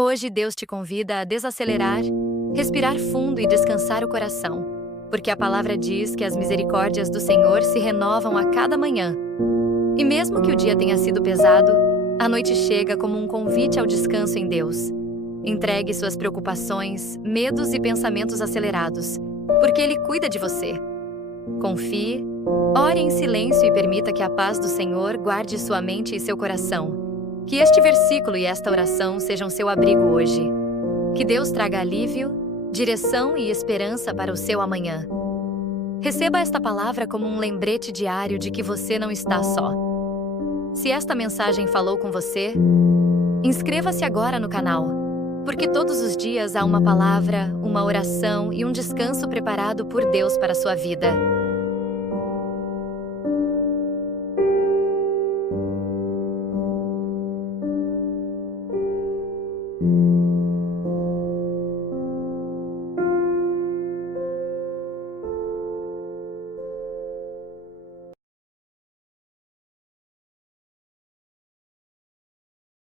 Hoje Deus te convida a desacelerar, respirar fundo e descansar o coração, porque a palavra diz que as misericórdias do Senhor se renovam a cada manhã. E mesmo que o dia tenha sido pesado, a noite chega como um convite ao descanso em Deus. Entregue suas preocupações, medos e pensamentos acelerados, porque Ele cuida de você. Confie, ore em silêncio e permita que a paz do Senhor guarde sua mente e seu coração. Que este versículo e esta oração sejam seu abrigo hoje. Que Deus traga alívio, direção e esperança para o seu amanhã. Receba esta palavra como um lembrete diário de que você não está só. Se esta mensagem falou com você, inscreva-se agora no canal, porque todos os dias há uma palavra, uma oração e um descanso preparado por Deus para a sua vida.